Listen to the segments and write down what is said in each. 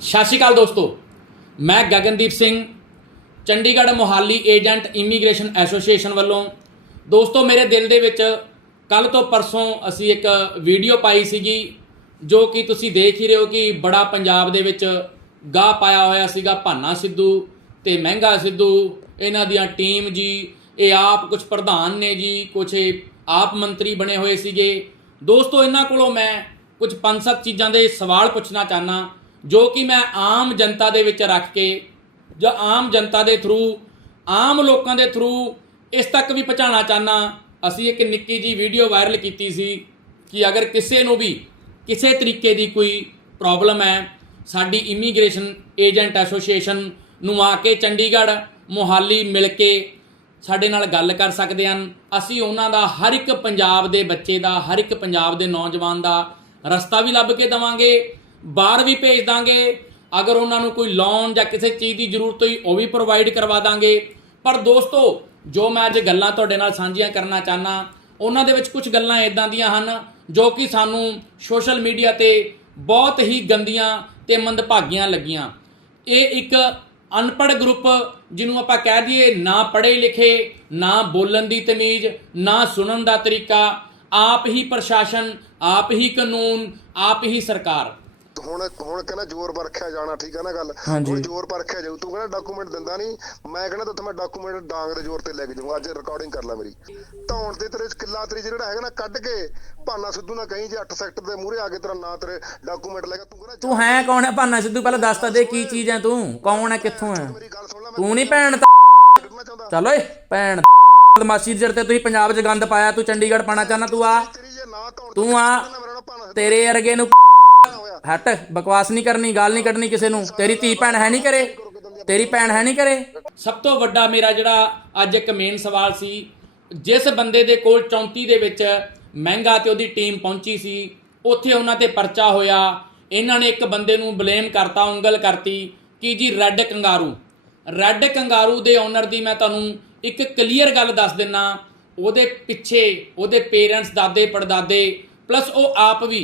ਸਤਿ ਸ਼੍ਰੀ ਅਕਾਲ ਦੋਸਤੋ। ਮੈਂ Gagandeep Singh, Chandigarh Mohali agent immigration association ਵੱਲੋਂ। ਦੋਸਤੋ, ਮੇਰੇ ਦਿਲ ਦੇ ਵਿੱਚ ਕੱਲ ਤੋਂ ਪਰਸੋਂ ਅਸੀਂ ਇੱਕ ਵੀਡੀਓ ਪਾਈ ਸੀਗੀ, ਜੋ ਕਿ ਤੁਸੀਂ ਦੇਖ ਹੀ ਰਹੇ ਹੋ ਕਿ ਬੜਾ ਪੰਜਾਬ ਦੇ ਵਿੱਚ ਗਾਹ ਪਾਇਆ ਹੋਇਆ ਸੀਗਾ ਭਾਨਾ ਸਿੱਧੂ ਤੇ ਮਹਿੰਗਾ ਸਿੱਧੂ। ਇਹਨਾਂ ਦੀਆਂ ਟੀਮ ਜੀ, ਇਹ ਆਪ ਕੁਝ ਪ੍ਰਧਾਨ ਨੇ ਜੀ ਕੁਝ ਆਪ ਮੰਤਰੀ ਬਣੇ ਹੋਏ ਸੀਗੇ। ਦੋਸਤੋ, ਇਹਨਾਂ ਕੋਲੋਂ ਮੈਂ ਕੁਝ ਪੰਜ ਸੱਤ ਚੀਜ਼ਾਂ ਦੇ ਸਵਾਲ ਪੁੱਛਣਾ ਚਾਹਨਾ ਜੋ ਕਿ ਮੈਂ ਆਮ ਜਨਤਾ ਦੇ ਵਿੱਚ ਰੱਖ ਕੇ ਜਾਂ ਆਮ ਜਨਤਾ ਦੇ ਥਰੂ ਆਮ ਲੋਕਾਂ ਦੇ ਥਰੂ ਇਸ ਤੱਕ ਵੀ ਪਹੁੰਚਾਉਣਾ ਚਾਹਨਾ ਅਸੀਂ ਇੱਕ ਨਿੱਕੀ ਜੀ ਵੀਡੀਓ ਵਾਇਰਲ ਕੀਤੀ ਸੀ ਕਿ ਅਗਰ ਕਿਸੇ ਨੂੰ ਵੀ ਕਿਸੇ ਤਰੀਕੇ ਦੀ ਕੋਈ ਪ੍ਰੋਬਲਮ ਹੈ, ਸਾਡੀ ਇਮੀਗ੍ਰੇਸ਼ਨ ਏਜੰਟ ਐਸੋਸੀਏਸ਼ਨ ਨੂੰ ਆ ਕੇ ਚੰਡੀਗੜ੍ਹ, ਮੋਹਾਲੀ ਮਿਲ ਕੇ ਸਾਡੇ ਨਾਲ ਗੱਲ ਕਰ ਸਕਦੇ ਹਨ। ਅਸੀਂ ਉਹਨਾਂ ਦਾ ਹਰ ਇੱਕ ਪੰਜਾਬ ਦੇ ਬੱਚੇ ਦਾ, ਹਰ ਇੱਕ ਪੰਜਾਬ ਦੇ ਨੌਜਵਾਨ ਦਾ ਰਸਤਾ ਵੀ ਲੱਭ ਕੇ ਦਵਾਂਗੇ। ਬਾਹਰ ਵੀ ਭੇਜ ਦਾਂਗੇ। ਅਗਰ ਉਹਨਾਂ ਨੂੰ ਕੋਈ ਲੋਨ ਜਾਂ ਕਿਸੇ ਚੀਜ਼ ਦੀ ਜ਼ਰੂਰਤ ਹੋਈ, ਉਹ ਵੀ ਪ੍ਰੋਵਾਈਡ ਕਰਵਾ ਦਾਂਗੇ। ਪਰ ਦੋਸਤੋ, ਜੋ ਮੈਂ ਅੱਜ ਗੱਲਾਂ ਤੁਹਾਡੇ ਨਾਲ ਸਾਂਝੀਆਂ ਕਰਨਾ ਚਾਹਨਾ ਉਹਨਾਂ ਦੇ ਵਿੱਚ ਕੁਝ ਗੱਲਾਂ ਇਦਾਂ ਦੀਆਂ ਹਨ, ਜੋ ਕਿ ਸਾਨੂੰ ਸੋਸ਼ਲ ਮੀਡੀਆ ਤੇ ਬਹੁਤ ਹੀ ਗੰਦੀਆਂ ਤੇ ਮੰਦਭਾਗੀਆਂ ਲੱਗੀਆਂ। ਇਹ ਇੱਕ ਅਨਪੜ੍ਹ ਗਰੁੱਪ ਜਿਹਨੂੰ ਆਪਾਂ ਕਹਿ ਦਈਏ, ਨਾ ਪੜ੍ਹੇ ਲਿਖੇ, ਨਾ ਬੋਲਣ ਦੀ ਤਮੀਜ਼, ਨਾ ਸੁਣਨ ਦਾ ਤਰੀਕਾ, ਆਪ ਹੀ ਪ੍ਰਸ਼ਾਸਨ, ਆਪ ਹੀ ਕਾਨੂੰਨ, ਆਪ ਹੀ ਸਰਕਾਰ। ਹੁਣ ਹੁਣ ਕਹਿੰਦਾ ਜ਼ੋਰ ਪਰਖਿਆ ਜਾਣਾ ਠੀਕ ਹੈ ਨਾ ਗੱਲ। ਹੁਣ ਜ਼ੋਰ ਪਰਖਿਆ ਜਾਊ ਤੂੰ ਕਹਿੰਦਾ ਡਾਕੂਮੈਂਟ ਦਿੰਦਾ ਨਹੀਂ ਮੈਂ ਕਹਿੰਦਾ ਤਾਂ ਮੈਂ ਡਾਕੂਮੈਂਟ ਡਾਂਗ ਦੇ ਜ਼ੋਰ ਤੇ ਲੈ ਕੇ ਜਾਊਂਗਾ ਅੱਜ ਰਿਕਾਰਡਿੰਗ ਕਰ ਲੈ ਮੇਰੀ। ਧੌਣ ਤੇ ਤੇਰੇ ਕਿੱਲਾ ਤੇਰੀ ਜਿਹੜਾ ਹੈਗਾ ਨਾ ਕੱਢ ਕੇ ਭਾਨਾ ਸਿੱਧੂ ਨਾ ਕਹੀਂ ਜੇ 8 ਸੈਕਟਰ ਦੇ ਮੂਹਰੇ ਆ ਕੇ ਤੇਰਾ ਨਾਂ ਤੇਰੇ ਡਾਕੂਮੈਂਟ ਲੈ ਕੇ ਤੂੰ ਕਹਿੰਦਾ ਤੂੰ ਹੈ ਕੌਣ ਹੈ ਭਾਨਾ ਸਿੱਧੂ? ਪਹਿਲਾਂ ਦੱਸ ਤਾਂ ਦੇ ਕੀ ਚੀਜ਼ ਹੈ ਤੂੰ? ਕੌਣ ਹੈ ਕਿੱਥੋਂ ਹੈ? ਤੂੰ ਨਹੀਂ ਭੈਣ ਚੱਲ ਓਏ ਭੈਣ ਬਦਮਾਸ਼ੀ ਜਰ ਤੇ ਤੁਸੀਂ ਪੰਜਾਬ 'ਚ ਗੰਦ ਪਾਇਆ ਤੂੰ ਚੰਡੀਗੜ੍ਹ ਪਾਣਾ ਚਾਹਨਾ ਤੂੰ ਆ। ਤੂੰ ਆ ਤੇਰੇ ਅਰਗੇ ਨੂੰ ਹਟ, ਬਕਵਾਸ ਨਹੀਂ ਕਰਨੀ, ਗੱਲ ਨਹੀਂ ਕੱਢਣੀ ਕਿਸੇ ਨੂੰ। ਤੇਰੀ ਧੀ ਭੈਣ ਹੈ ਨਹੀਂ ਕਰੇ। ਤੇਰੀ ਭੈਣ ਹੈ ਨਹੀਂ ਕਰੇ। ਸਭ ਤੋਂ ਵੱਡਾ ਮੇਰਾ ਜਿਹੜਾ ਅੱਜ ਇੱਕ ਮੇਨ ਸਵਾਲ ਸੀ, ਜਿਸ ਬੰਦੇ ਦੇ ਕੋਲ 34 ਦੇ ਵਿੱਚ ਮਹਿੰਗਾ ਤੇ ਉਹਦੀ ਟੀਮ ਪਹੁੰਚੀ ਸੀ, ਉੱਥੇ ਉਹਨਾਂ ਤੇ ਪਰਚਾ ਹੋਇਆ। ਇਹਨਾਂ ਨੇ ਇੱਕ ਬੰਦੇ ਨੂੰ ਬਲੇਮ ਕਰਤਾ, ਉਂਗਲ ਕਰਤੀ ਕਿ ਜੀ ਰੈੱਡ ਕੰਗਾਰੂ। ਰੈੱਡ ਕੰਗਾਰੂ ਦੇ ਓਨਰ ਦੀ ਮੈਂ ਤੁਹਾਨੂੰ ਇੱਕ ਕਲੀਅਰ ਗੱਲ ਦੱਸ ਦਿੰਨਾ, ਉਹਦੇ ਪਿੱਛੇ ਉਹਦੇ ਪੇਰੈਂਟਸ ਦਾਦੇ ਪੜਦਾਦੇ ਪਲੱਸ ਉਹ ਆਪ ਵੀ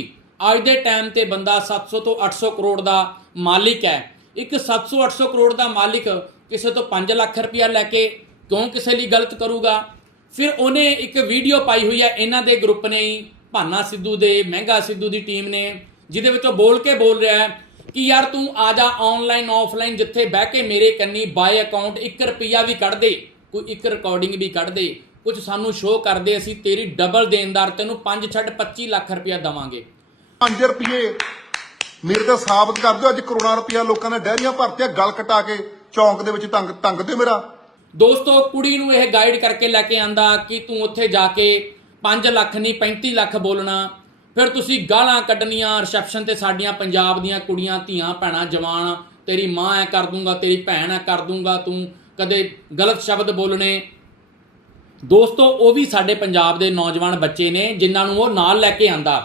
ਅੱਜ ਦੇ ਟਾਈਮ ਤੇ ਬੰਦਾ 700 ਤੋਂ 800 ਕਰੋੜ ਦਾ ਮਾਲਿਕ ਹੈ। ਇੱਕ 700 800 ਕਰੋੜ ਦਾ ਮਾਲਿਕ ਕਿਸੇ ਤੋਂ 5 ਲੱਖ ਰੁਪਇਆ ਲੈ ਕੇ ਕਿਉਂ ਕਿਸੇ ਲਈ ਗਲਤ ਕਰੂਗਾ? ਫਿਰ ਉਹਨੇ ਇੱਕ ਵੀਡੀਓ ਪਾਈ ਹੋਈ ਹੈ, ਇਹਨਾਂ ਦੇ ਗਰੁੱਪ ਨੇ ਹੀ, ਭਾਨਾ ਸਿੱਧੂ ਦੇ, ਮਹਿੰਗਾ ਸਿੱਧੂ ਦੀ ਟੀਮ ਨੇ, ਜਿਹਦੇ ਵਿੱਚ ਉਹ ਬੋਲ ਕੇ ਬੋਲ ਰਿਹਾ ਹੈ ਕਿ ਯਾਰ ਤੂੰ ਆ ਜਾ ਆਨਲਾਈਨ ਆਫਲਾਈਨ ਜਿੱਥੇ ਬਹਿ ਕੇ ਮੇਰੇ ਕੰਨੀ ਬਾਈ ਅਕਾਊਂਟ 1 ਰੁਪਿਆ ਵੀ ਕੱਢ ਦੇ, ਕੋਈ ਇੱਕ ਰਿਕਾਰਡਿੰਗ ਵੀ ਕੱਢ ਦੇ ਕੁਝ ਸਾਨੂੰ ਸ਼ੋਅ ਕਰਦੇ ਅਸੀਂ ਤੇਰੀ ਡਬਲ ਦੇਣਦਾਰ ਤੈਨੂੰ 5 ਛੱਡ 25 ਲੱਖ ਰੁਪਇਆ ਦਵਾਂਗੇ। 5 ਰੁਪਏ ਮੇਰੇ ਤਾਂ ਸਾਬਤ ਕਰ ਦਿਓ, ਅੱਜ ਕਰੋੜਾਂ ਰੁਪਇਆ ਲੋਕਾਂ ਨੇ ਡੈਰੀਆਂ ਭਰਤੀਆਂ, ਗਲ ਕਟਾ ਕੇ ਚੌਂਕ ਦੇ ਵਿੱਚ ਤੰਗ ਤੰਗ ਦਿਓ ਮੇਰਾ। ਦੋਸਤੋ, ਕੁੜੀ ਨੂੰ ਇਹ ਗਾਈਡ ਕਰਕੇ ਲੈ ਕੇ ਆਂਦਾ ਕਿ ਤੂੰ ਉੱਥੇ ਜਾ ਕੇ 5 ਲੱਖ ਨਹੀਂ 35 ਲੱਖ ਬੋਲਣਾ। ਫਿਰ ਤੁਸੀਂ ਗਾਲਾਂ ਕੱਢਣੀਆਂ ਰਿਸੈਪਸ਼ਨ ਤੇ ਸਾਡੀਆਂ ਪੰਜਾਬ ਦੀਆਂ ਕੁੜੀਆਂ, ਧੀਆਂ, ਭੈਣਾਂ, ਜਵਾਨ, ਤੇਰੀ ਮਾਂ ਐ ਕਰ ਦੂੰਗਾ, ਤੇਰੀ ਭੈਣ ਐ ਕਰ ਦੂੰਗਾ, ਤੂੰ ਕਦੇ ਗਲਤ ਸ਼ਬਦ ਬੋਲਣੇ। ਦੋਸਤੋ, ਉਹ ਵੀ ਸਾਡੇ ਪੰਜਾਬ ਦੇ ਨੌਜਵਾਨ ਬੱਚੇ ਨੇ, ਜਿਨ੍ਹਾਂ ਨੂੰ ਉਹ ਨਾਲ ਲੈ ਕੇ ਆਂਦਾ।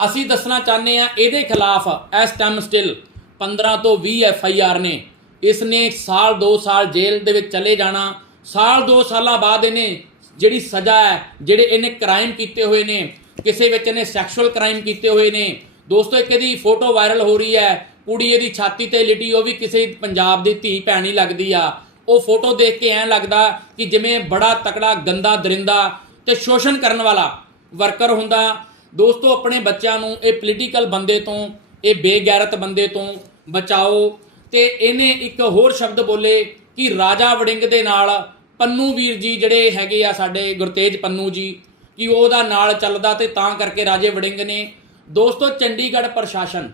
ਅਸੀਂ ਦੱਸਣਾ ਚਾਹੁੰਦੇ ਆ ਇਹਦੇ ਖਿਲਾਫ ਇਸ ਟਾਈਮ ਸਟਿਲ 15 ਤੋਂ 20 ਐਫ ਆਈ ਆਰ ਨੇ। ਇਸ ਨੇ ਸਾਲ 2 ਸਾਲ ਜੇਲ੍ਹ ਦੇ ਵਿੱਚ ਚਲੇ ਜਾਣਾ। ਸਾਲ 2 ਸਾਲਾਂ ਬਾਅਦ ਇਹਨੇ ਜਿਹੜੀ ਸਜ਼ਾ ਹੈ, ਜਿਹੜੇ ਇਹਨੇ ਕ੍ਰਾਈਮ ਕੀਤੇ ਹੋਏ ਨੇ, ਕਿਸੇ ਵਿੱਚ ਇਹਨੇ ਸੈਕਸ਼ੂਅਲ ਕ੍ਰਾਈਮ ਕੀਤੇ ਹੋਏ ਨੇ। ਦੋਸਤੋ, ਇੱਕ ਇਹਦੀ ਫੋਟੋ ਵਾਇਰਲ ਹੋ ਰਹੀ ਹੈ। ਕੁੜੀ ਇਹਦੀ ਛਾਤੀ ਤੇ ਲਿਟੀ, ਉਹ ਵੀ ਕਿਸੇ ਪੰਜਾਬ ਦੀ ਧੀ ਭੈਣੀ ਲੱਗਦੀ ਆ। ਉਹ ਫੋਟੋ ਦੇਖ ਕੇ ਐਂ ਲੱਗਦਾ ਕਿ ਜਿਵੇਂ ਬੜਾ ਤਕੜਾ, ਗੰਦਾ, ਦਰਿੰਦਾ ਤੇ ਸ਼ੋਸ਼ਣ ਕਰਨ ਵਾਲਾ ਵਰਕਰ ਹੁੰਦਾ। ਦੋਸਤੋ, ਆਪਣੇ ਬੱਚਿਆਂ ਨੂੰ, ਇਹ ਪੋਲੀਟੀਕਲ ਬੰਦੇ ਤੋਂ, ਇਹ ਬੇਗੈਰਤ ਬੰਦੇ ਤੋਂ ਬਚਾਓ ਤੇ ਇਹਨੇ ਇੱਕ ਹੋਰ ਸ਼ਬਦ ਬੋਲੇ ਕਿ ਰਾਜਾ ਵੜਿੰਗ ਦੇ ਨਾਲ ਪੰਨੂ ਵੀਰ ਜੀ ਜਿਹੜੇ ਹੈਗੇ ਆ ਸਾਡੇ ਗੁਰਤੇਜ ਪੰਨੂ ਜੀ, ਕਿ ਉਹਦਾ ਨਾਲ ਚੱਲਦਾ ਤੇ ਤਾਂ ਕਰਕੇ ਰਾਜੇ ਵੜਿੰਗ ਨੇ। ਦੋਸਤੋ, ਚੰਡੀਗੜ੍ਹ ਪ੍ਰਸ਼ਾਸਨ,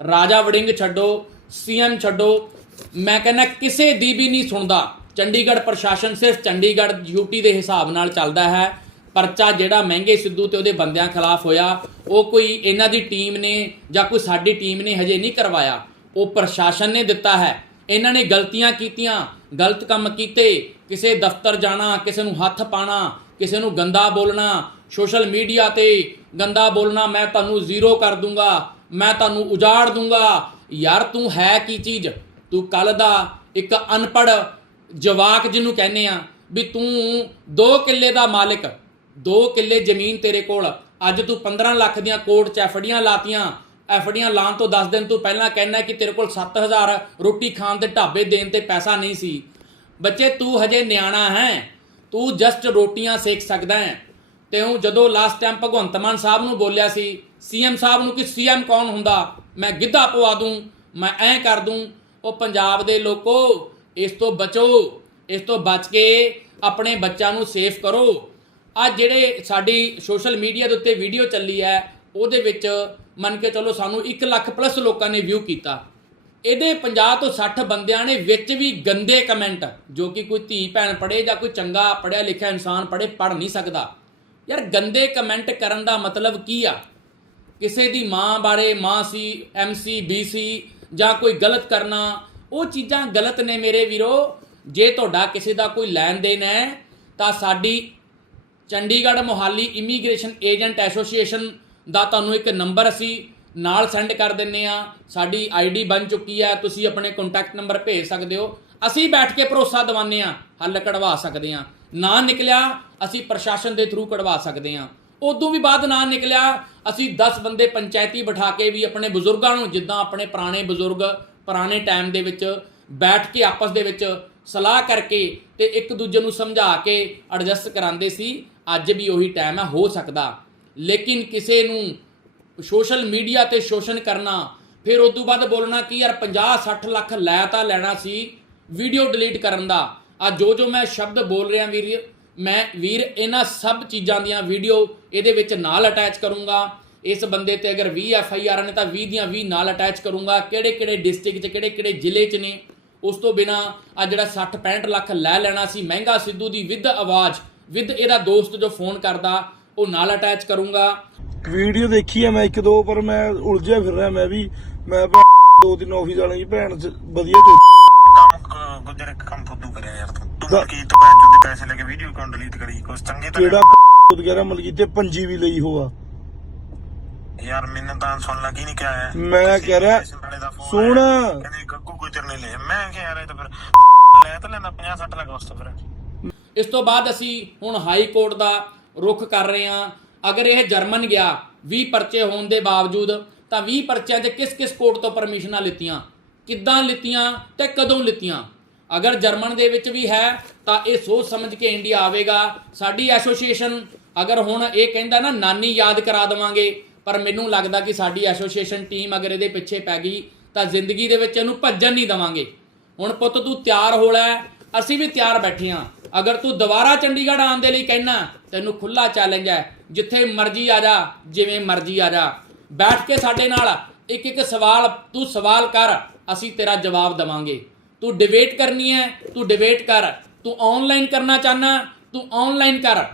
ਰਾਜਾ ਵੜਿੰਗ ਛੱਡੋ, ਸੀਐਮ ਛੱਡੋ, ਮੈਂ ਕਹਿੰਦਾ ਕਿਸੇ ਦੀ ਵੀ ਨਹੀਂ ਸੁਣਦਾ। ਚੰਡੀਗੜ੍ਹ ਪ੍ਰਸ਼ਾਸਨ ਸਿਰਫ ਚੰਡੀਗੜ੍ਹ ਯੂਟੀ ਦੇ ਹਿਸਾਬ ਨਾਲ ਚੱਲਦਾ ਹੈ। ਪਰਚਾ ਜਿਹੜਾ ਮਹਿੰਗੇ ਸਿੱਧੂ ਤੇ ਉਹਦੇ ਬੰਦਿਆਂ ਖਿਲਾਫ ਹੋਇਆ, ਉਹ ਕੋਈ ਇਹਨਾਂ ਦੀ ਟੀਮ ਨੇ ਜਾਂ ਕੋਈ ਸਾਡੀ ਟੀਮ ਨੇ ਹਜੇ ਨਹੀਂ ਕਰਵਾਇਆ। ਉਹ ਪ੍ਰਸ਼ਾਸਨ ਨੇ ਦਿੱਤਾ ਹੈ। ਇਹਨਾਂ ਨੇ ਗਲਤੀਆਂ ਕੀਤੀਆਂ, ਗਲਤ ਕੰਮ ਕੀਤੇ, ਕਿਸੇ ਦਫ਼ਤਰ ਜਾਣਾ, ਕਿਸੇ ਨੂੰ ਹੱਥ ਪਾਣਾ, ਕਿਸੇ ਨੂੰ ਗੰਦਾ ਬੋਲਣਾ, ਸੋਸ਼ਲ ਮੀਡੀਆ ਤੇ ਗੰਦਾ ਬੋਲਣਾ, ਮੈਂ ਤੁਹਾਨੂੰ ਜ਼ੀਰੋ ਕਰ ਦੂੰਗਾ, ਮੈਂ ਤੁਹਾਨੂੰ ਉਜਾੜ ਦੂੰਗਾ। ਯਾਰ ਤੂੰ ਹੈ ਕੀ ਚੀਜ਼? ਤੂੰ ਕੱਲ ਦਾ ਇੱਕ ਅਨਪੜ ਜਵਾਕ ਜਿਹਨੂੰ ਕਹਿੰਦੇ ਆ ਵੀ ਤੂੰ ਦੋ ਕਿੱਲੇ ਦਾ ਮਾਲਕ ਦੋ ਕਿੱਲੇ ਜ਼ਮੀਨ ਤੇਰੇ ਕੋਲ। ਅੱਜ ਤੂੰ 15 ਲੱਖ ਦੀਆਂ ਕੋਰਟ ਚ ਐਫਡੀਆਂ ਲਾਤੀਆਂ। ਐਫਡੀਆਂ ਲਾਉਣ ਤੋਂ 10 ਦਿਨ ਤੋਂ ਪਹਿਲਾਂ ਕਹਿਣਾ ਕਿ ਤੇਰੇ ਕੋਲ 7000 ਰੋਟੀ ਖਾਣ ਦੇ ਢਾਬੇ ਦੇਣ ਤੇ ਪੈਸਾ ਨਹੀਂ ਸੀ। ਬੱਚੇ, ਤੂੰ ਹਜੇ ਨਿਆਣਾ ਹੈ। ਤੂੰ ਜਸਟ ਰੋਟੀਆਂ ਸੇਕ ਸਕਦਾ ਹੈ। ਤੇ ਉਹ ਜਦੋਂ ਲਾਸਟ ਟਾਈਮ ਭਗਵੰਤ ਮਾਨ ਸਾਹਿਬ ਨੂੰ ਬੋਲਿਆ ਸੀ ਸੀਐਮ ਸਾਹਿਬ ਨੂੰ ਕਿ ਸੀਐਮ ਕੌਣ ਹੁੰਦਾ? ਮੈਂ ਗਿੱਧਾ ਪਵਾ ਦੂੰ, ਮੈਂ ਐਂ ਕਰ ਦੂੰ। ਉਹ ਪੰਜਾਬ ਦੇ ਲੋਕੋ, ਇਸ ਤੋਂ ਬਚੋ, ਇਸ ਤੋਂ ਬਚ ਕੇ ਆਪਣੇ ਬੱਚਿਆਂ ਨੂੰ ਸੇਫ ਕਰੋ। ਆ ਜਿਹੜੇ ਸਾਡੀ ਸੋਸ਼ਲ ਮੀਡੀਆ ਦੇ ਉੱਤੇ ਵੀਡੀਓ ਚੱਲੀ ਹੈ, ਉਹਦੇ ਵਿੱਚ ਮੰਨ ਕੇ ਚਲੋ ਸਾਨੂੰ 1 ਲੱਖ ਪਲੱਸ ਲੋਕਾਂ ਨੇ ਵਿਊ ਕੀਤਾ। ਇਹਦੇ 50 ਤੋਂ 60 ਬੰਦਿਆਂ ਨੇ ਵਿੱਚ ਵੀ ਗੰਦੇ ਕਮੈਂਟ ਜੋ ਕਿ ਕੋਈ ਧੀ ਭੈਣ ਪੜੇ ਜਾਂ ਕੋਈ ਚੰਗਾ ਪੜਿਆ ਲਿਖਿਆ ਇਨਸਾਨ ਪੜੇ ਪੜ ਨਹੀਂ ਸਕਦਾ। ਯਾਰ ਗੰਦੇ ਕਮੈਂਟ ਕਰਨ ਦਾ ਮਤਲਬ ਕੀ ਆ? ਕਿਸੇ ਦੀ ਮਾਂ ਬਾਰੇ ਮਾਂ ਸੀ ਐਮਸੀ ਬੀਸੀ ਜਾਂ ਕੋਈ ਗਲਤ ਕਰਨਾ, ਉਹ ਚੀਜ਼ਾਂ ਗਲਤ ਨੇ ਮੇਰੇ ਵੀਰੋ। ਜੇ ਤੁਹਾਡਾ ਕਿਸੇ ਦਾ ਕੋਈ ਲੈਣ ਦੇਣ ਹੈ, ਤਾਂ ਸਾਡੀ Chandigarh Mohali immigration agent association ਦਾ ਤੁਹਾਨੂੰ ਇੱਕ ਨੰਬਰ ਅਸੀਂ ਨਾਲ ਸੈਂਡ ਕਰ ਦਿੰਨੇ ਆ। ਸਾਡੀ ਆਈਡੀ ਬਣ ਚੁੱਕੀ ਹੈ। ਤੁਸੀਂ ਆਪਣੇ ਕੰਟੈਕਟ ਨੰਬਰ ਭੇਜ ਸਕਦੇ ਹੋ। ਅਸੀਂ ਬੈਠ ਕੇ ਭਰੋਸਾ ਦਿਵਾਉਂਦੇ ਆ ਹੱਲ ਕਢਵਾ ਸਕਦੇ ਆ ਨਾ ਨਿਕਲਿਆ, ਅਸੀਂ ਪ੍ਰਸ਼ਾਸਨ ਦੇ ਥਰੂ ਕਢਵਾ ਸਕਦੇ ਆ ਉਦੋਂ ਵੀ ਬਾਅਦ ਨਾ ਨਿਕਲਿਆ, ਅਸੀਂ 10 ਬੰਦੇ ਪੰਚਾਇਤੀ ਬਿਠਾ ਕੇ ਵੀ ਆਪਣੇ ਬਜ਼ੁਰਗਾਂ ਨੂੰ, ਜਿੱਦਾਂ ਆਪਣੇ ਪੁਰਾਣੇ ਬਜ਼ੁਰਗ, ਪੁਰਾਣੇ ਟਾਈਮ ਦੇ ਵਿੱਚ ਬੈਠ ਕੇ ਆਪਸ ਦੇ ਵਿੱਚ ਸਲਾਹ ਕਰਕੇ ਤੇ ਇੱਕ ਦੂਜੇ ਨੂੰ ਸਮਝਾ ਕੇ ਐਡਜਸਟ ਕਰਾਉਂਦੇ ਸੀ। ਅੱਜ ਵੀ ਉਹੀ ਟਾਈਮ ਹੈ, ਹੋ ਸਕਦਾ। ਲੇਕਿਨ ਕਿਸੇ ਨੂੰ ਸੋਸ਼ਲ ਮੀਡੀਆ ਤੇ ਸ਼ੋਸ਼ਣ ਕਰਨਾ, ਫਿਰ ਉਸ ਤੋਂ ਬਾਅਦ ਬੋਲਣਾ ਕਿ ਯਾਰ 50 60 ਲੱਖ ਲੈ ਤਾਂ ਲੈਣਾ ਸੀ ਵੀਡੀਓ ਡਿਲੀਟ ਕਰਨ ਦਾ। ਆ ਜੋ ਜੋ ਮੈਂ ਸ਼ਬਦ ਬੋਲ ਰਿਹਾ ਵੀਰ, ਮੈਂ ਵੀਰ, ਇਹਨਾਂ ਸਭ ਚੀਜ਼ਾਂ ਦੀਆਂ ਵੀਡੀਓ ਇਹਦੇ ਵਿੱਚ ਨਾਲ ਅਟੈਚ ਕਰੂੰਗਾ। ਇਸ ਬੰਦੇ ਤੇ ਅਗਰ 20 ਐਫ ਆਈ ਆਰ ਨੇ ਤਾਂ 20 ਦੀਆਂ 20 ਨਾਲ ਅਟੈਚ ਕਰੂੰਗਾ। ਕਿਹੜੇ ਕਿਹੜੇ ਡਿਸਟ੍ਰਿਕਟ 'ਚ, ਕਿਹੜੇ ਕਿਹੜੇ ਜ਼ਿਲ੍ਹੇ 'ਚ ਨੇ। ਉਸ ਤੋਂ ਬਿਨਾ ਆ ਜਿਹੜਾ 60 65 ਲੱਖ ਲੈ ਲੈਣਾ ਸੀ, ਮਹਿੰਗਾ ਸਿੱਧੂ ਦੀ ਵਿਦ ਆਵਾਜ਼। ਵਿਦ ਇਹਦਾ ਦੋਸਤ ਜੋ ਫੋਨ ਕਰਦਾ ਉਹ ਨਾਲ ਅਟੈਚ ਕਰੂੰਗਾ। ਵੀਡੀਓ ਦੇਖੀ ਆ ਮੈਂ ਇੱਕ ਦੋ ਪਰ ਮੈਂ ਉਲਝਿਆ ਫਿਰ ਰਿਹਾ ਮੈਂ ਵੀ ਮੈਂ ਭੈਣ ਦੋ ਤਿੰਨ ਆਫਿਸ ਵਾਲਿਆਂ ਦੀ ਭੈਣ ਚ ਵਧੀਆ ਚੋ ਕੰਮ ਗੁੱਜਰ ਇੱਕ ਕੰਮ ਫੁੱਦੂ ਕਰਿਆ ਯਾਰ ਤੂੰ। ਤੂੰ ਦਾ- ਕੀ ਤੂੰ ਭੈਣ ਚੋਦ ਦੇ ਪੈਸੇ ਲੈ ਕੇ ਵੀਡੀਓ ਕਿਉਂ ਡਿਲੀਟ ਕਰੀ? ਕੁਛ ਚੰਗੇ ਤਾਂ ਕਿਹੜਾ ਵਗੈਰਾ ਮਲਕੀ ਤੇ ਪੰਜੀ ਵੀ ਲਈ ਹੋਆ। ਯਾਰ ਮੈਨੂੰ ਤਾਂ ਸੁਣ ਲੱਗੀ ਨਹੀਂ ਕਿਹਾ ਹੈ। ਮੈਂ ਕਹਿ ਰਿਹਾ, ਸੁਣ। ਕਹਿੰਦੇ ਗੱਗੂ ਗੁੱਜਰ ਨੇ ਲਿਆ ਮੈਂ ਕਿਹਾ ਯਾਰ ਇਹ ਤਾਂ ਫਿਰ ਲੈ ਤਾਂ ਲੈਣਾ 50 60 ਲੱਖ ਉਸ ਤੋਂ ਫਿਰ। ਇਸ ਤੋਂ ਬਾਅਦ ਅਸੀਂ ਹੁਣ ਹਾਈ ਕੋਰਟ ਦਾ ਰੁਖ ਕਰ ਰਹੇ ਹਾਂ। ਅਗਰ ਇਹ ਜਰਮਨ ਗਿਆ 20 ਪਰਚੇ ਹੋਣ ਦੇ ਬਾਵਜੂਦ, ਤਾਂ 20 ਪਰਚਿਆਂ 'ਚ ਕਿਸ ਕਿਸ ਕੋਰਟ ਤੋਂ ਪਰਮਿਸ਼ਨਾਂ ਲਿੱਤੀਆਂ? ਕਿੱਦਾਂ ਲਿੱਤੀਆਂ ਤੇ ਕਦੋਂ ਲਿੱਤੀਆਂ? ਅਗਰ ਜਰਮਨ ਦੇ ਵਿੱਚ ਵੀ ਹੈ, ਤਾਂ ਇਹ ਸੋਚ ਸਮਝ ਕੇ ਇੰਡੀਆ ਆਵੇਗਾ। ਸਾਡੀ ਐਸੋਸੀਏਸ਼ਨ, ਅਗਰ ਹੁਣ ਇਹ ਕਹਿੰਦਾ ਨਾ, ਨਾਨੀ ਯਾਦ ਕਰਾ ਦੇਵਾਂਗੇ, ਪਰ ਮੈਨੂੰ ਲੱਗਦਾ ਕਿ ਸਾਡੀ ਐਸੋਸੀਏਸ਼ਨ ਟੀਮ ਅਗਰ ਇਹਦੇ ਪਿੱਛੇ ਪੈ ਗਈ, ਤਾਂ ਜ਼ਿੰਦਗੀ ਦੇ ਵਿੱਚ ਇਹਨੂੰ ਭੱਜਣ ਨਹੀਂ ਦਵਾਂਗੇ। ਹੁਣ ਪੁੱਤ ਤੂੰ ਤਿਆਰ ਹੋ ਲੈ ਅਸੀਂ ਵੀ ਤਿਆਰ ਬੈਠੇ ਹਾਂ। ਅਗਰ ਤੂੰ ਦੁਬਾਰਾ ਚੰਡੀਗੜ੍ਹ ਆਉਣ ਦੇ ਲਈ ਕਹਿਣਾ ਤੈਨੂੰ ਖੁੱਲਾ ਚੈਲੰਜ ਹੈ। ਜਿੱਥੇ ਮਰਜ਼ੀ ਆ ਜਾ, ਜਿਵੇਂ ਮਰਜ਼ੀ ਆ ਜਾ। ਬੈਠ ਕੇ ਸਾਡੇ ਨਾਲ ਇੱਕ ਇੱਕ ਸਵਾਲ, ਤੂੰ ਸਵਾਲ ਕਰ, ਅਸੀਂ ਤੇਰਾ ਜਵਾਬ ਦਵਾਂਗੇ। ਤੂੰ ਡਿਬੇਟ ਕਰਨੀ ਹੈ, ਤੂੰ ਡਿਬੇਟ ਕਰ। ਤੂੰ ਆਨਲਾਈਨ ਕਰਨਾ ਚਾਹਨਾ, ਤੂੰ ਆਨਲਾਈਨ ਕਰ।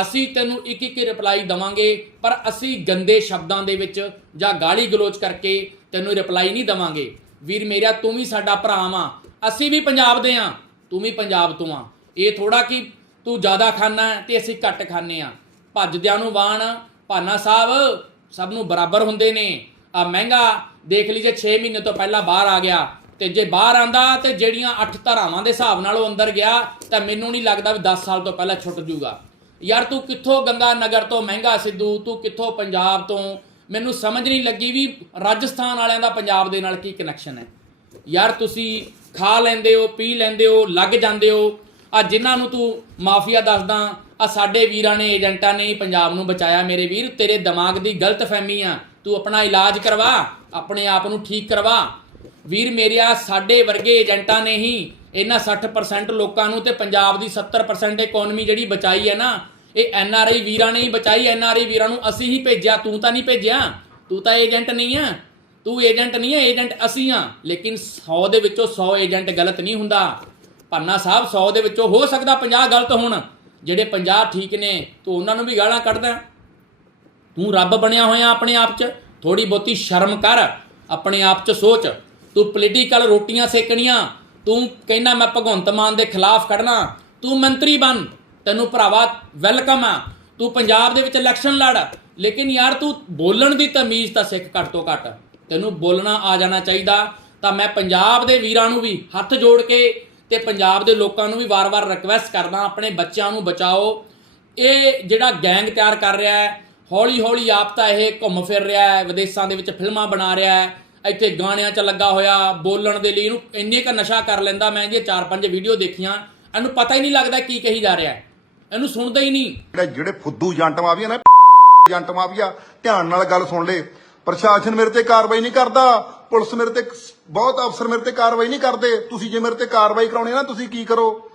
ਅਸੀਂ ਤੈਨੂੰ ਇੱਕ ਇੱਕ ਰਿਪਲਾਈ ਦਵਾਂਗੇ, ਪਰ ਅਸੀਂ ਗੰਦੇ ਸ਼ਬਦਾਂ ਦੇ ਵਿੱਚ ਜਾਂ ਗਾਲੀ ਗਲੋਚ ਕਰਕੇ ਤੈਨੂੰ ਰਿਪਲਾਈ ਨਹੀਂ ਦਵਾਂਗੇ। ਵੀਰ ਮੇਰਾ ਤੂੰ ਵੀ ਸਾਡਾ ਭਰਾ ਵਾਂ। ਅਸੀਂ ਵੀ ਪੰਜਾਬ ਦੇ ਆ, ਤੂੰ ਵੀ ਪੰਜਾਬ ਤੋਂ ਆ। ਇਹ ਥੋੜਾ ਕਿ ਤੂੰ ਜ਼ਿਆਦਾ ਖਾਣਾ ਤੇ ਅਸੀਂ ਘੱਟ ਖਾਂਦੇ ਆ ਭੱਜਦਿਆਂ ਨੂੰ ਵਾਣ, ਭਾਨਾ ਸਾਹਿਬ, ਸਭ ਨੂੰ ਬਰਾਬਰ ਹੁੰਦੇ ਨੇ। ਆ ਮਹਿੰਗਾ, ਦੇਖ ਲੀਜੇ 6 ਮਹੀਨੇ ਤੋਂ ਪਹਿਲਾਂ ਬਾਹਰ ਆ ਗਿਆ। ਤੇ ਜੇ ਬਾਹਰ ਆਂਦਾ ਤੇ ਜਿਹੜੀਆਂ 8 ਧਾਰਾਵਾਂ ਦੇ ਹਿਸਾਬ ਨਾਲ ਉਹ ਅੰਦਰ ਗਿਆ, ਤਾਂ ਮੈਨੂੰ ਨਹੀਂ ਲੱਗਦਾ ਵੀ 10 ਸਾਲ ਤੋਂ ਪਹਿਲਾਂ ਛੁੱਟ ਜੂਗਾ। ਯਾਰ ਤੂੰ ਕਿੱਥੋਂ ਗੰਗਾ ਨਗਰ ਤੋਂ ਮਹਿੰਗਾ ਸਿੱਧੂ, ਤੂੰ ਕਿੱਥੋਂ ਪੰਜਾਬ ਤੋਂ? ਮੈਨੂੰ ਸਮਝ ਨਹੀਂ ਲੱਗੀ ਵੀ ਰਾਜਸਥਾਨ ਵਾਲਿਆਂ ਦਾ ਪੰਜਾਬ ਦੇ ਨਾਲ ਕੀ ਕਨੈਕਸ਼ਨ ਹੈ। ਯਾਰ ਤੁਸੀਂ ਖਾ ਲੈਂਦੇ ਹੋ, ਪੀ ਲੈਂਦੇ ਹੋ, ਲੱਗ ਜਾਂਦੇ ਹੋ। ਆ ਜਿਨ੍ਹਾਂ ਨੂੰ ਤੂੰ ਮਾਫੀਆ ਦੱਸਦਾ, ਆ ਸਾਡੇ ਵੀਰਾਂ ਨੇ, ਏਜੰਟਾਂ ਨੇ ਹੀ ਪੰਜਾਬ ਨੂੰ ਬਚਾਇਆ। ਮੇਰੇ ਵੀਰ, ਤੇਰੇ ਦਿਮਾਗ ਦੀ ਗਲਤਫਹਿਮੀ ਆ। ਤੂੰ ਆਪਣਾ ਇਲਾਜ ਕਰਵਾ, ਆਪਣੇ ਆਪ ਨੂੰ ਠੀਕ ਕਰਵਾ। ਵੀਰ ਮੇਰਿਆ ਸਾਡੇ ਵਰਗੇ ਏਜੰਟਾਂ ਨੇ ਹੀ ਇਹਨਾਂ 60% ਲੋਕਾਂ ਨੂੰ ਤੇ ਪੰਜਾਬ ਦੀ 70% ਇਕਨੋਮੀ ਜਿਹੜੀ ਬਚਾਈ ਹੈ ਨਾ, ਇਹ ਐਨ ਆਰ ਆਈ ਵੀਰਾਂ ਨੇ ਹੀ ਬਚਾਈ। ਐਨ ਆਰ ਆਈ ਵੀਰਾਂ ਨੂੰ ਅਸੀਂ ਹੀ ਭੇਜਿਆ, ਤੂੰ ਤਾਂ ਨਹੀਂ ਭੇਜਿਆ। ਤੂੰ ਤਾਂ ਏਜੰਟ ਨਹੀਂ ਆ। ਤੂੰ ਏਜੰਟ ਨਹੀਂ ਹੈ ਏਜੰਟ ਅਸੀਂ ਆ। ਲੇਕਿਨ 100 ਦੇ ਵਿੱਚੋਂ 100 ਏਜੰਟ ਗਲਤ ਨਹੀਂ ਹੁੰਦਾ। ਪੰਨਾ ਸਾਹਿਬ 100 ਦੇ ਵਿੱਚੋਂ ਹੋ ਸਕਦਾ 50 ਗਲਤ ਹੋਣ। ਜਿਹੜੇ 50 ਠੀਕ ਨੇ, ਤੂੰ ਉਹਨਾਂ ਨੂੰ ਵੀ ਗਾਲਾਂ ਕੱਢਦਾ। ਤੂੰ ਰੱਬ ਬਣਿਆ ਹੋਇਆ ਆਪਣੇ ਆਪ 'ਚ। ਥੋੜੀ ਬਹੁਤੀ ਸ਼ਰਮ ਕਰ। ਆਪਣੇ ਆਪ 'ਚ ਸੋਚ। ਤੂੰ ਪੋਲੀਟੀਕਲ ਰੋਟੀਆਂ ਸੇਕਣੀਆਂ। ਤੂੰ ਕਹਿੰਦਾ ਮੈਂ ਭਗਵੰਤ ਮਾਨ ਦੇ ਖਿਲਾਫ ਖੜਨਾ। ਤੂੰ ਮੰਤਰੀ ਬਣ। ਤੈਨੂੰ ਭਰਾਵਾ ਵੈਲਕਮ ਆ। ਤੂੰ ਪੰਜਾਬ ਦੇ ਵਿੱਚ ਇਲੈਕਸ਼ਨ ਲੜ। ਲੇਕਿਨ ਯਾਰ ਤੂੰ ਬੋਲਣ ਦੀ ਤਮੀਜ਼ ਤਾਂ ਸਿੱਖ ਘੱਟ ਤੋਂ ਘੱਟ। ਤੈਨੂੰ ਬੋਲਣਾ ਆ ਜਾਣਾ ਚਾਹੀਦਾ। ਤਾਂ ਮੈਂ ਪੰਜਾਬ ਦੇ ਵੀਰਾਂ ਨੂੰ ਵੀ ਹੱਥ ਜੋੜ ਕੇ ਤੇ ਪੰਜਾਬ ਦੇ ਲੋਕਾਂ ਨੂੰ ਵੀ ਵਾਰ-ਵਾਰ ਰਿਕਵੈਸਟ ਕਰਦਾ, ਆਪਣੇ ਬੱਚਿਆਂ ਨੂੰ ਬਚਾਓ। ਇਹ ਜਿਹੜਾ ਗੈਂਗ ਤਿਆਰ ਕਰ ਰਿਹਾ ਹੈ ਹੌਲੀ ਹੌਲੀ ਆਪ ਤਾਂ ਇਹ ਘੁੰਮ ਫਿਰ ਰਿਹਾ ਹੈ, ਵਿਦੇਸ਼ਾਂ ਦੇ ਵਿੱਚ ਫਿਲਮਾਂ ਬਣਾ ਰਿਹਾ ਹੈ, ਇੱਥੇ ਗਾਣਿਆਂ 'ਚ ਲੱਗਾ ਹੋਇਆ, ਬੋਲਣ ਦੇ ਲਈ ਇਹਨੂੰ ਇੰਨੇ ਕ ਨਸ਼ਾ ਕਰ ਲੈਂਦਾ, ਮੈਂ ਇਹਦੀਆਂ ਚਾਰ ਪੰਜ ਵੀਡੀਓ ਦੇਖੀਆਂ, ਇਹਨੂੰ ਪਤਾ ਹੀ ਨਹੀਂ ਲੱਗਦਾ ਕੀ ਕਹੀ ਜਾ ਰਿਹਾ ਹੈ। ਇਹਨੂੰ ਸੁਣਦਾ ਹੀ ਨਹੀਂ। ਜਿਹੜੇ ਜਿਹੜੇ ਫੁੱਦੂ ਜੰਟ ਮਾਫੀਆ ਨੇ, ਜੰਟ ਮਾਫੀਆ, ਧਿਆਨ ਨਾਲ ਗੱਲ ਸੁਣ ਲੈ। ਪ੍ਰਸ਼ਾਸਨ ਮੇਰੇ ਤੇ ਕਾਰਵਾਈ ਨਹੀਂ ਕਰਦਾ, ਪੁਲਿਸ ਮੇਰੇ ਤੇ ਬਹੁਤ ਅਫਸਰ ਮੇਰੇ ਤੇ ਕਾਰਵਾਈ ਨਹੀਂ ਕਰਦੇ। ਤੁਸੀਂ ਜੇ ਮੇਰੇ ਤੇ ਕਾਰਵਾਈ ਕਰਾਉਣੀ ਹੈ ਨਾ ਤੁਸੀਂ ਕੀ ਕਰੋ?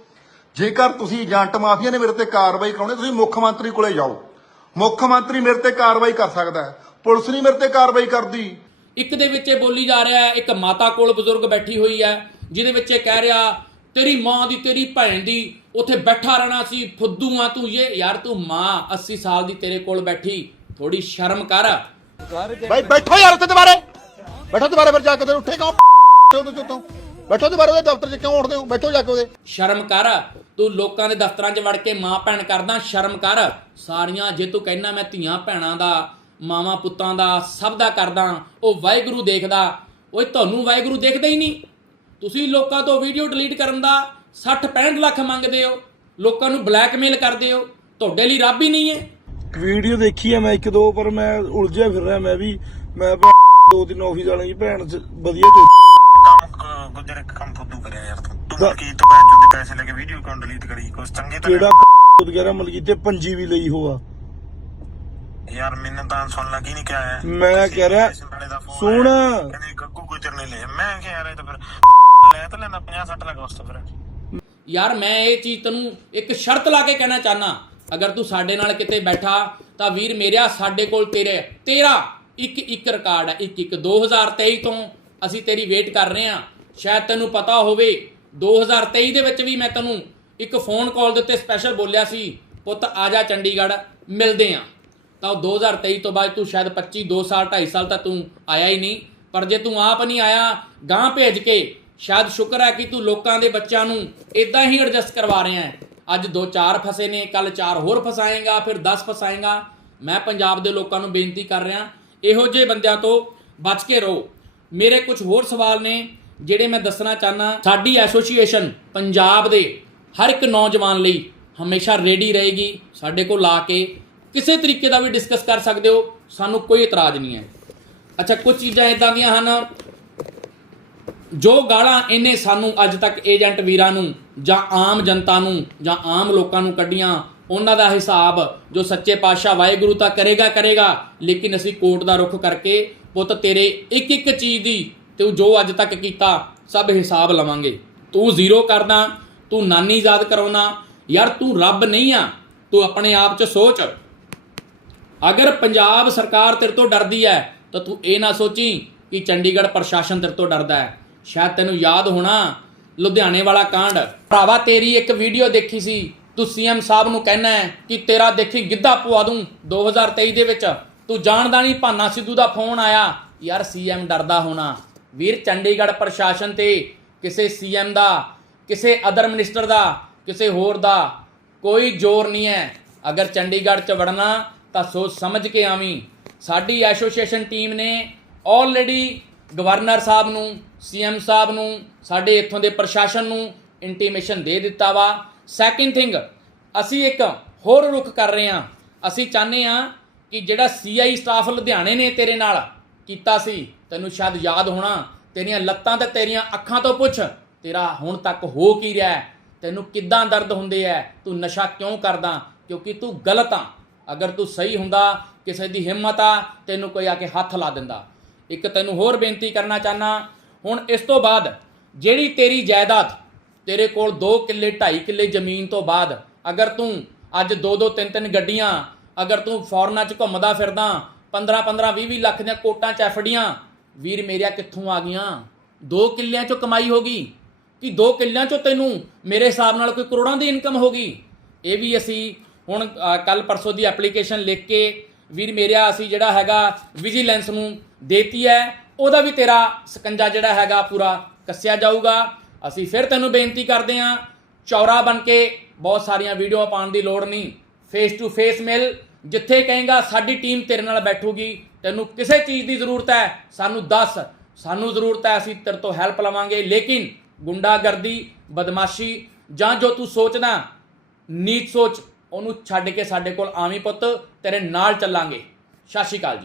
ਜੇਕਰ ਤੁਸੀਂ ਏਜੰਟ ਮਾਫੀਆ ਨੇ ਮੇਰੇ ਤੇ ਕਾਰਵਾਈ ਕਰਾਉਣੀ ਤੁਸੀਂ ਮੁੱਖ ਮੰਤਰੀ ਕੋਲੇ ਜਾਓ। ਮੁੱਖ ਮੰਤਰੀ ਮੇਰੇ ਤੇ ਕਾਰਵਾਈ ਕਰ ਸਕਦਾ ਹੈ। ਪੁਲਿਸ ਨਹੀਂ ਮੇਰੇ ਤੇ ਕਾਰਵਾਈ ਕਰਦੀ। ਇੱਕ ਦੇ ਵਿੱਚ ਇਹ ਬੋਲੀ ਜਾ ਰਿਹਾ ਹੈ ਇੱਕ ਮਾਤਾ ਕੋਲ ਬਜ਼ੁਰਗ ਬੈਠੀ ਹੋਈ ਹੈ ਜਿਹਦੇ ਵਿੱਚ ਇਹ ਕਹਿ ਰਿਹਾ ਤੇਰੀ ਮਾਂ ਦੀ ਤੇਰੀ ਭੈਣ ਦੀ ਉੱਥੇ ਬੈਠਾ ਰਹਿਣਾ ਸੀ। ਫੁੱਦੂ ਆ ਤੂੰ ਇਹ। ਯਾਰ ਤੂੰ ਮਾਂ 80 ਸਾਲ ਦੀ ਤੇਰੇ ਕੋਲ ਬੈਠੀ। ਥੋੜੀ ਸ਼ਰਮ ਕਰ। ਭਾਈ ਬੈਠੋ ਯਾਰ ਉੱਥੇ ਦੁਬਾਰੇ। ਬੈਠੋ ਦੁਬਾਰੇ ਫਿਰ ਜਾ ਕੇ ਤੇ ਉੱਠੇ ਕਿਉਂ? ਉਹਦੇ ਚੋਂ ਤੋਂ। ਬੈਠੋ ਦੁਬਾਰੇ ਉਹਦੇ ਦਫ਼ਤਰ 'ਚ ਕਿਉਂ ਉੱਠਦੇ ਹੋ? ਬੈਠੋ ਜਾ ਕੇ ਉਹਦੇ। ਸ਼ਰਮ ਕਰ। ਤੂੰ ਲੋਕਾਂ ਦੇ ਦਫ਼ਤਰਾਂ 'ਚ ਵੜ ਕੇ ਮਾਂ ਭੈਣ ਕਰਦਾ ਸ਼ਰਮ ਕਰ। ਸਾਰੀਆਂ ਜੇ ਤੂੰ ਕਹਿਣਾ ਮੈਂ ਧੀਆਂ ਭੈਣਾਂ ਦਾ ਮਾਵਾਂ ਪੁੱਤਾਂ ਦਾ ਸਭ ਦਾ ਕਰਦਾ ਉਹ ਵਾਹਿਗੁਰੂ ਦੇਖਦਾ। ਓਏ ਤੁਹਾਨੂੰ ਵਾਹਿਗੁਰੂ ਦੇਖਦਾ ਹੀ ਨਹੀਂ। ਤੁਸੀਂ ਲੋਕਾਂ ਤੋਂ ਵੀਡੀਓ ਡਿਲੀਟ ਕਰਨ ਦਾ 60 65 ਲੱਖ ਮੰਗਦੇ ਹੋ। ਲੋਕਾਂ ਨੂੰ ਬਲੈਕਮੇਲ ਕਰਦੇ ਹੋ। ਤੁਹਾਡੇ ਲਈ ਰੱਬ ਹੀ ਨਹੀਂ ਹੈ। ਵੀਡੀਓ ਦੇਖੀ ਆ ਮੈਂ ਇੱਕ ਦੋ ਪਰ ਮੈਂ ਉਲਝਿਆ ਫਿਰ ਰਿਹਾ ਮੈਂ ਵੀ ਮੈਂ ਦੋ ਦਿਨ ਆਫਿਸ ਵਾਲੀ ਦੀ ਭੈਣ ਚ ਵਧੀਆ ਚੋ ਕੰਮ ਕ- ਗੁੱਜਰ ਇੱਕ ਕੰਮ ਫੁੱਦੂ ਕਰਿਆ ਯਾਰ ਤੂੰ। ਤੂੰ ਦਾ- ਕੀ ਤੂੰ ਭੈਣ ਚੋਦ ਦੇ ਪੈਸੇ ਲੈ ਕੇ ਵੀਡੀਓ ਕਿਉਂ ਡਿਲੀਟ ਕਰੀ? ਕੁਛ ਚੰਗੇ ਤਾਂ ਕਿਹੜਾ ਵਗੈਰਾ ਮਲਕੀ ਤੇ ਪੰਜੀ ਵੀ ਲਈ ਹੋਆ। ਯਾਰ ਮੈਨੂੰ ਤਾਂ ਸੁਣ ਲੱਗੀ ਨਹੀਂ ਕਿਹਾ ਹੈ? ਮੈਂ ਕਹਿ ਰਿਹਾ, ਸੁਣ। ਕਹਿੰਦੇ ਗੱਗੂ ਗੁੱਜਰ ਨੇ ਲਿਆ ਮੈਂ ਕਿਹਾ ਯਾਰ ਇਹ ਤਾਂ ਫਿਰ ਲੈ ਤਾਂ ਲੈਣਾ 50 60 ਲੱਖ ਉਸ ਤੋਂ ਫਿਰ। ਯਾਰ ਮੈਂ ਇਹ ਚੀਜ਼ ਤੈਨੂੰ ਇੱਕ ਸ਼ਰਤ ਲਾ ਕੇ ਕਹਿਣਾ ਚਾਹਨਾ ਅਗਰ ਤੂੰ ਸਾਡੇ ਨਾਲ ਕਿਤੇ ਬੈਠਾ ਤਾਂ ਵੀਰ ਮੇਰਿਆ ਸਾਡੇ ਕੋਲ ਤੇਰੇ ਤੇਰਾ ਇੱਕ ਇੱਕ ਰਿਕਾਰਡ ਹੈ ਇੱਕ ਇੱਕ 2023 ਤੋਂ ਅਸੀਂ ਤੇਰੀ ਵੇਟ ਕਰ ਰਹੇ ਹਾਂ। ਸ਼ਾਇਦ ਤੈਨੂੰ ਪਤਾ ਹੋਵੇ 2023 ਦੇ ਵਿੱਚ ਵੀ ਮੈਂ ਤੈਨੂੰ ਇੱਕ ਫੋਨ ਕਾਲ ਦੇ ਉੱਤੇ ਸਪੈਸ਼ਲ ਬੋਲਿਆ ਸੀ, ਪੁੱਤ ਆ ਜਾ ਚੰਡੀਗੜ੍ਹ, ਮਿਲਦੇ ਆਂ ਤਾਂ ਉਹ 2023 ਤੋਂ ਬਾਅਦ ਤੂੰ ਸ਼ਾਇਦ 25 2 ਸਾਲ 2.5 ਸਾਲ ਤਾਂ ਤੂੰ ਆਇਆ ਹੀ ਨਹੀਂ। ਪਰ ਜੇ ਤੂੰ ਆਪ ਨਹੀਂ ਆਇਆ ਗਾਂ ਭੇਜ ਕੇ, ਸ਼ਾਇਦ ਸ਼ੁਕਰ ਹੈ ਕਿ ਤੂੰ ਲੋਕਾਂ ਦੇ ਬੱਚਿਆਂ ਨੂੰ ਇਦਾਂ ਹੀ ਐਡਜਸਟ ਕਰਵਾ ਰਿਹਾ ਹੈ। ਅੱਜ ਦੋ ਚਾਰ ਫਸੇ ਨੇ ਕੱਲ ਚਾਰ ਹੋਰ ਫਸਾਏਗਾ, ਫਿਰ 10 ਫਸਾਏਗਾ। ਮੈਂ ਪੰਜਾਬ ਦੇ ਲੋਕਾਂ ਨੂੰ ਬੇਨਤੀ ਕਰ ਰਿਹਾ ਇਹੋ ਜਿਹੇ ਬੰਦਿਆਂ ਤੋਂ ਬਚ ਕੇ ਰਹੋ। ਮੇਰੇ ਕੁਝ ਹੋਰ ਸਵਾਲ ਨੇ, ਜਿਹੜੇ ਮੈਂ ਦੱਸਣਾ ਚਾਹਨਾ ਸਾਡੀ ਐਸੋਸੀਏਸ਼ਨ ਪੰਜਾਬ ਦੇ ਹਰ ਇੱਕ ਨੌਜਵਾਨ ਲਈ ਹਮੇਸ਼ਾ ਰੈਡੀ ਰਹੇਗੀ, ਸਾਡੇ ਕੋਲ ਲਾ ਕੇ ਕਿਸੇ ਤਰੀਕੇ ਦਾ ਵੀ ਡਿਸਕਸ ਕਰ ਸਕਦੇ ਹੋ, ਸਾਨੂੰ ਕੋਈ ਇਤਰਾਜ਼ ਨਹੀਂ ਹੈ। ਅੱਛਾ, ਕੁਝ ਚੀਜ਼ਾਂ ਇਦਾਂ ਦੀਆਂ ਹਨ, ਜੋ ਗਾਲਾਂ ਇਹਨੇ ਸਾਨੂੰ ਅੱਜ ਤੱਕ ਏਜੰਟ ਵੀਰਾਂ ਨੂੰ ਜਾਂ ਆਮ ਜਨਤਾ ਨੂੰ ਜਾਂ ਆਮ ਲੋਕਾਂ ਨੂੰ ਕੱਢੀਆਂ ਉਹਨਾਂ ਦਾ ਹਿਸਾਬ ਜੋ ਸੱਚੇ ਪਾਤਸ਼ਾਹ ਵਾਹਿਗੁਰੂ ਤਾਂ ਕਰੇਗਾ ਕਰੇਗਾ, ਲੇਕਿਨ ਅਸੀਂ ਕੋਰਟ ਦਾ ਰੁਖ ਕਰਕੇ ਪੁੱਤ ਤੇਰੇ ਇੱਕ ਇੱਕ ਚੀਜ਼ ਦੀ ਤੂੰ ਜੋ ਅੱਜ ਤੱਕ ਕੀਤਾ, ਸਭ ਹਿਸਾਬ ਲਵਾਂਗੇ। ਤੂੰ ਜ਼ੀਰੋ ਕਰਦਾ ਤੂੰ ਨਾਨੀ ਯਾਦ ਕਰਾਉਣਾ, ਯਾਰ ਤੂੰ ਰੱਬ ਨਹੀਂ ਆ, ਤੂੰ ਆਪਣੇ ਆਪ 'ਚ ਸੋਚ। ਅਗਰ ਪੰਜਾਬ ਸਰਕਾਰ ਤੇਰੇ ਤੋਂ ਡਰਦੀ ਹੈ ਤਾਂ ਤੂੰ ਇਹ ਨਾ ਸੋਚੀ ਕਿ ਚੰਡੀਗੜ੍ਹ ਪ੍ਰਸ਼ਾਸਨ ਤੇਰੇ ਤੋਂ ਡਰਦਾ ਹੈ ਸ਼ਾਇਦ ਤੈਨੂੰ ਯਾਦ ਹੋਣਾ, ਲੁਧਿਆਣੇ ਵਾਲਾ ਕਾਂਡ। ਭਰਾਵਾ, ਤੇਰੀ ਇੱਕ ਵੀਡੀਓ ਦੇਖੀ ਸੀ ਤੂੰ ਸੀਐਮ ਸਾਹਿਬ ਨੂੰ ਕਹਿਣਾ ਹੈ ਕਿ ਤੇਰਾ ਦੇਖੀ ਗਿੱਧਾ ਪਵਾ ਦੂੰ 2023 ਦੇ ਵਿੱਚ। ਤੂੰ ਜਾਣਦਾ ਨਹੀਂ ਭਾਨਾ ਸਿੱਧੂ ਦਾ ਫੋਨ ਆਇਆ। ਯਾਰ ਸੀਐਮ ਡਰਦਾ ਹੋਣਾ। ਵੀਰ ਚੰਡੀਗੜ੍ਹ ਪ੍ਰਸ਼ਾਸਨ ਤੇ ਕਿਸੇ ਸੀਐਮ ਦਾ, ਕਿਸੇ ਅਦਰ ਮਿਨਿਸਟਰ ਦਾ, ਕਿਸੇ ਹੋਰ ਦਾ ਕੋਈ ਜ਼ੋਰ ਨਹੀਂ ਹੈ। ਅਗਰ ਚੰਡੀਗੜ੍ਹ ਚ ਵੜਨਾ ਤਾਂ ਸੋਚ ਸਮਝ ਕੇ ਆਵੀਂ। ਸਾਡੀ ਐਸੋਸੀਏਸ਼ਨ ਟੀਮ ਨੇ ਆਲਰੇਡੀ ਗਵਰਨਰ ਸਾਹਿਬ ਨੂੰ, ਸੀਐਮ ਸਾਹਿਬ ਨੂੰ, ਸਾਡੇ ਇੱਥੋਂ ਦੇ ਪ੍ਰਸ਼ਾਸਨ ਨੂੰ ਇੰਟੀਮੇਸ਼ਨ ਦੇ ਦਿੱਤਾ ਵਾ। ਸੈਕਿੰਡ ਥਿੰਗ ਅਸੀਂ ਇੱਕ ਹੋਰ ਰੁਖ ਕਰ ਰਹੇ ਹਾਂ। ਅਸੀਂ ਚਾਹੁੰਦੇ ਹਾਂ ਕਿ ਜਿਹੜਾ ਸੀਆਈ ਸਟਾਫ ਲੁਧਿਆਣੇ ਨੇ ਤੇਰੇ ਨਾਲ ਕੀਤਾ ਸੀ, ਤੈਨੂੰ ਸ਼ਾਇਦ ਯਾਦ ਹੋਣਾ, ਤੇਰੀਆਂ ਲੱਤਾਂ ਤੇ ਤੇਰੀਆਂ ਅੱਖਾਂ ਤੋਂ ਪੁੱਛ, ਤੇਰਾ ਹੁਣ ਤੱਕ ਹੋ ਕੀ ਰਿਹਾ ਤੈਨੂੰ ਕਿੱਦਾਂ ਦਰਦ ਹੁੰਦੇ ਐ ਤੂੰ ਨਸ਼ਾ ਕਿਉਂ ਕਰਦਾ? ਕਿਉਂਕਿ ਤੂੰ ਗਲਤ ਆ। ਅਗਰ ਤੂੰ ਸਹੀ ਹੁੰਦਾ, ਕਿਸੇ ਦੀ ਹਿੰਮਤ ਆ, ਤੈਨੂੰ ਕੋਈ ਆ ਕੇ ਹੱਥ ਲਾ ਦਿੰਦਾ। ਇੱਕ ਤੈਨੂੰ ਹੋਰ ਬੇਨਤੀ ਕਰਨਾ ਚਾਹਨਾ ਹੁਣ ਇਸ ਤੋਂ ਬਾਅਦ ਜਿਹੜੀ ਤੇਰੀ ਜਾਇਦਾਦ ਤੇਰੇ ਕੋਲ 2 ਕਿੱਲੇ 2.5 ਕਿੱਲੇ ਜ਼ਮੀਨ ਤੋਂ ਬਾਅਦ ਅਗਰ ਤੂੰ ਅੱਜ 2-2 3-3 ਗੱਡੀਆਂ, ਅਗਰ ਤੂੰ ਫੋਰਨਾਂ 'ਚ ਘੁੰਮਦਾ ਫਿਰਦਾ 15-15 20-20 ਲੱਖ ਦੀਆਂ ਕੋਟਾਂ 'ਚ ਐਫਡੀਆਂ, ਵੀਰ ਮੇਰਿਆ ਕਿੱਥੋਂ ਆ ਗਈਆਂ? 2 ਕਿੱਲਿਆਂ 'ਚੋਂ ਕਮਾਈ ਹੋ ਗਈ। ਕਿ 2 ਕਿੱਲਿਆਂ 'ਚੋਂ ਤੈਨੂੰ ਮੇਰੇ ਹਿਸਾਬ ਨਾਲ ਕੋਈ ਕਰੋੜਾਂ ਦੀ ਇਨਕਮ ਹੋ ਗਈ? ਇਹ ਵੀ ਅਸੀਂ ਹੁਣ ਕੱਲ ਪਰਸੋਂ ਦੀ ਐਪਲੀਕੇਸ਼ਨ ਲਿਖ ਕੇ ਵੀਰ ਮੇਰਿਆ ਅਸੀਂ ਜਿਹੜਾ ਹੈਗਾ ਵਿਜੀਲੈਂਸ ਨੂੰ ਦੇਤੀ ਹੈ, ਉਹਦਾ ਵੀ ਤੇਰਾ ਸਕੰਜਾ ਜਿਹੜਾ ਹੈਗਾ ਪੂਰਾ ਕੱਸਿਆ ਜਾਊਗਾ। ਅਸੀਂ ਫਿਰ ਤੈਨੂੰ ਬੇਨਤੀ ਕਰਦੇ ਹਾਂ, ਚੌਰਾ ਬਣ ਕੇ ਬਹੁਤ ਸਾਰੀਆਂ ਵੀਡੀਓ ਪਾਉਣ ਦੀ ਲੋੜ ਨਹੀਂ। ਫੇਸ ਟੂ ਫੇਸ ਮਿਲ, ਜਿੱਥੇ ਕਹੇਗਾ ਸਾਡੀ ਟੀਮ ਤੇਰੇ ਨਾਲ ਬੈਠੂਗੀ, ਤੈਨੂੰ ਕਿਸੇ ਚੀਜ਼ ਦੀ ਜ਼ਰੂਰਤ ਹੈ, ਸਾਨੂੰ ਦੱਸ। ਸਾਨੂੰ ਜ਼ਰੂਰਤ ਹੈ ਅਸੀਂ ਤੇਰੇ ਤੋਂ ਹੈਲਪ ਲਵਾਂਗੇ, ਲੇਕਿਨ ਗੁੰਡਾਗਰਦੀ, ਬਦਮਾਸ਼ੀ, ਜਾਂ ਜੋ ਤੂੰ ਸੋਚਦਾ, ਨੀਚ ਸੋਚ, ਉਹਨੂੰ ਛੱਡ ਕੇ ਸਾਡੇ ਕੋਲ ਆਵੀਂ ਪੁੱਤ, ਤੇਰੇ ਨਾਲ ਚੱਲਾਂਗੇ। ਸਤਿ ਸ਼੍ਰੀ ਅਕਾਲ ਜੀ।